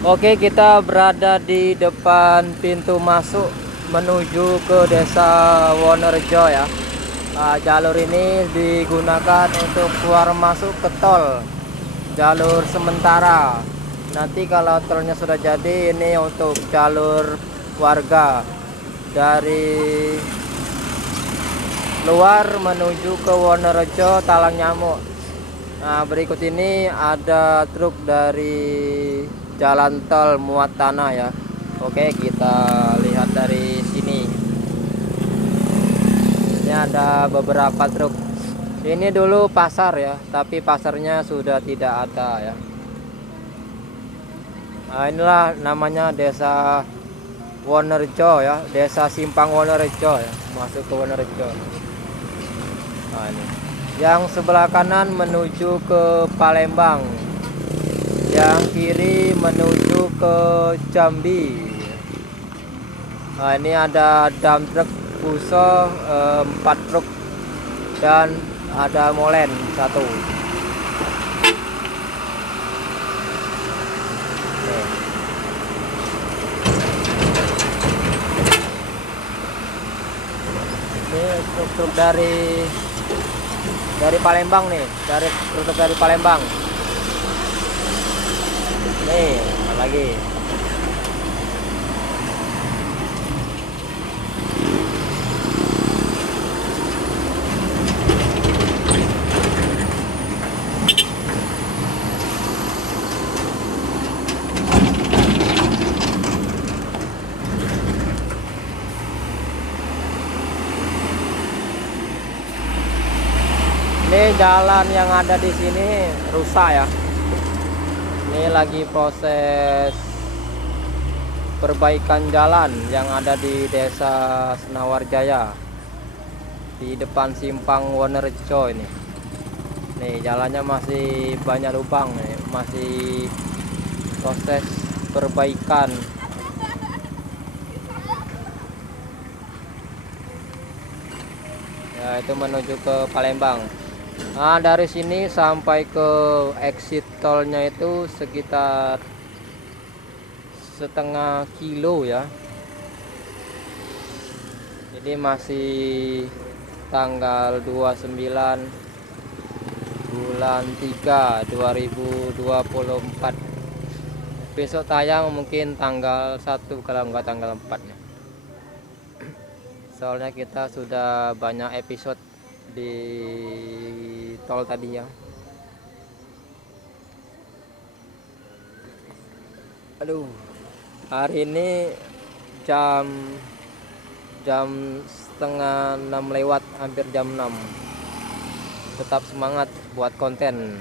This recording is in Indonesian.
Oke, kita berada di depan pintu masuk menuju ke Desa Wonorejo ya. Jalur ini digunakan untuk keluar masuk ke tol, jalur sementara. Nanti kalau tolnya sudah jadi, ini untuk jalur warga dari luar menuju ke Wonorejo Talang Nyamuk. Nah, berikut ini ada truk dari jalan tol muat tanah ya. Oke, kita lihat dari sini. Ini ada beberapa truk. Ini dulu pasar ya, tapi pasarnya sudah tidak ada ya. Nah, inilah namanya Desa Wonorejo ya, Desa Simpang Wonorejo ya, masuk ke Wonorejo. Nah, ini. Yang sebelah kanan menuju ke Palembang, yang kiri menuju ke Jambi. Nah, ini ada dump truk Fuso 4 truk dan ada molen 1. Ini truk-truk dari Palembang nih, truk dari Palembang. Nih, lagi. Ini jalan yang ada di sini rusak ya. Ini lagi proses perbaikan jalan yang ada di Desa Senawarjaya di depan Simpang Wonorejo ini. Nih, jalannya masih banyak lubang nih, masih proses perbaikan. Ya, itu menuju ke Palembang. Nah, dari sini sampai ke exit tolnya itu sekitar setengah kilo ya. Jadi masih tanggal 29 bulan 3 2024. Besok tayang mungkin tanggal 1 kalau enggak tanggal 4 ya. Soalnya kita sudah banyak episode di tol tadi ya. Aduh, hari ini jam setengah 6 lewat, hampir jam 6. Tetap semangat buat konten.